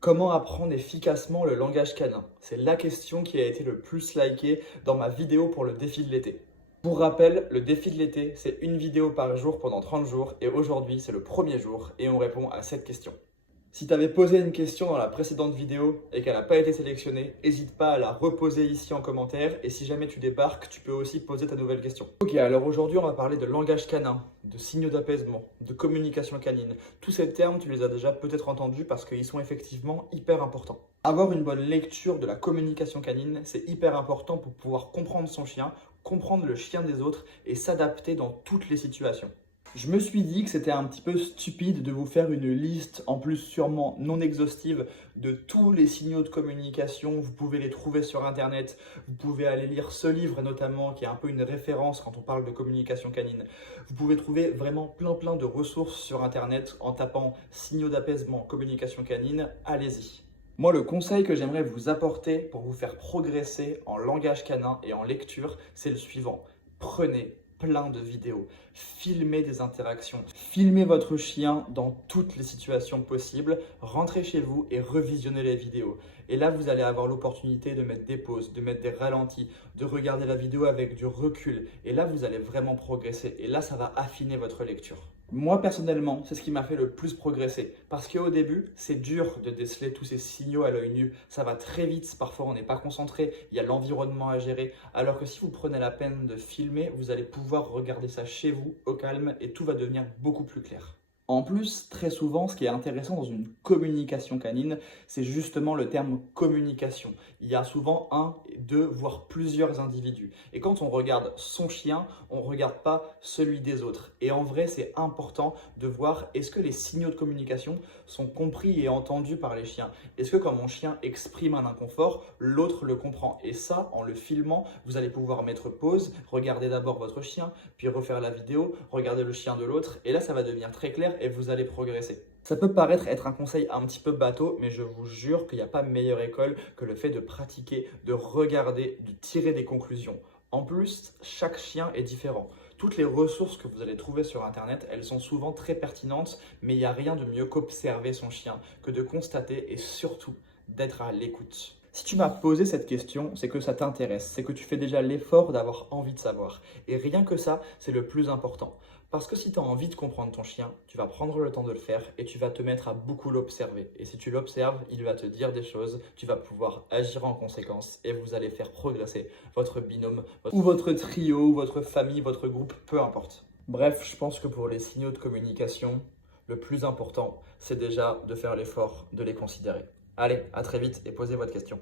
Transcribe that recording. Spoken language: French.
Comment apprendre efficacement le langage canin? C'est la question qui a été le plus likée dans ma vidéo pour le défi de l'été. Pour rappel, le défi de l'été, c'est une vidéo par jour pendant 30 jours et aujourd'hui, c'est le premier jour et on répond à cette question. Si tu avais posé une question dans la précédente vidéo et qu'elle n'a pas été sélectionnée, n'hésite pas à la reposer ici en commentaire et si jamais tu débarques, tu peux aussi poser ta nouvelle question. Ok, alors aujourd'hui on va parler de langage canin, de signaux d'apaisement, de communication canine. Tous ces termes, tu les as déjà peut-être entendus parce qu'ils sont effectivement hyper importants. Avoir une bonne lecture de la communication canine, c'est hyper important pour pouvoir comprendre son chien, comprendre le chien des autres et s'adapter dans toutes les situations. Je me suis dit que c'était un petit peu stupide de vous faire une liste, en plus sûrement non exhaustive, de tous les signaux de communication. Vous pouvez les trouver sur Internet. Vous pouvez aller lire ce livre notamment, qui est un peu une référence quand on parle de communication canine. Vous pouvez trouver vraiment plein de ressources sur Internet en tapant signaux d'apaisement, communication canine. Allez-y. Moi, le conseil que j'aimerais vous apporter pour vous faire progresser en langage canin et en lecture, c'est le suivant. Prenez plein de vidéos, filmez des interactions, filmez votre chien dans toutes les situations possibles, rentrez chez vous et revisionnez les vidéos. Et là, vous allez avoir l'opportunité de mettre des pauses, de mettre des ralentis, de regarder la vidéo avec du recul. Et là, vous allez vraiment progresser. Et là, ça va affiner votre lecture. Moi, personnellement, c'est ce qui m'a fait le plus progresser. Parce qu'au début, c'est dur de déceler tous ces signaux à l'œil nu. Ça va très vite, parfois on n'est pas concentré, il y a l'environnement à gérer. Alors que si vous prenez la peine de filmer, vous allez pouvoir regarder ça chez vous, au calme, et tout va devenir beaucoup plus clair. En plus, très souvent, ce qui est intéressant dans une communication canine, c'est justement le terme communication. Il y a souvent un, deux, voire plusieurs individus. Et quand on regarde son chien, on ne regarde pas celui des autres. Et en vrai, c'est important de voir est-ce que les signaux de communication sont compris et entendus par les chiens. Est-ce que quand mon chien exprime un inconfort, l'autre le comprend. Et ça, en le filmant, vous allez pouvoir mettre pause, regarder d'abord votre chien, puis refaire la vidéo, regarder le chien de l'autre. Et là, ça va devenir très clair et vous allez progresser. Ça peut paraître être un conseil un petit peu bateau, mais je vous jure qu'il n'y a pas meilleure école que le fait de pratiquer, de regarder, de tirer des conclusions. En plus, chaque chien est différent. Toutes les ressources que vous allez trouver sur Internet, elles sont souvent très pertinentes, mais il n'y a rien de mieux qu'observer son chien, que de constater et surtout d'être à l'écoute. Si tu m'as posé cette question, c'est que ça t'intéresse, c'est que tu fais déjà l'effort d'avoir envie de savoir. Et rien que ça, c'est le plus important. Parce que si tu as envie de comprendre ton chien, tu vas prendre le temps de le faire et tu vas te mettre à beaucoup l'observer. Et si tu l'observes, il va te dire des choses, tu vas pouvoir agir en conséquence et vous allez faire progresser votre binôme, ou votre trio, ou votre famille, votre groupe, peu importe. Bref, je pense que pour les signaux de communication, le plus important, c'est déjà de faire l'effort de les considérer. Allez, à très vite et posez votre question.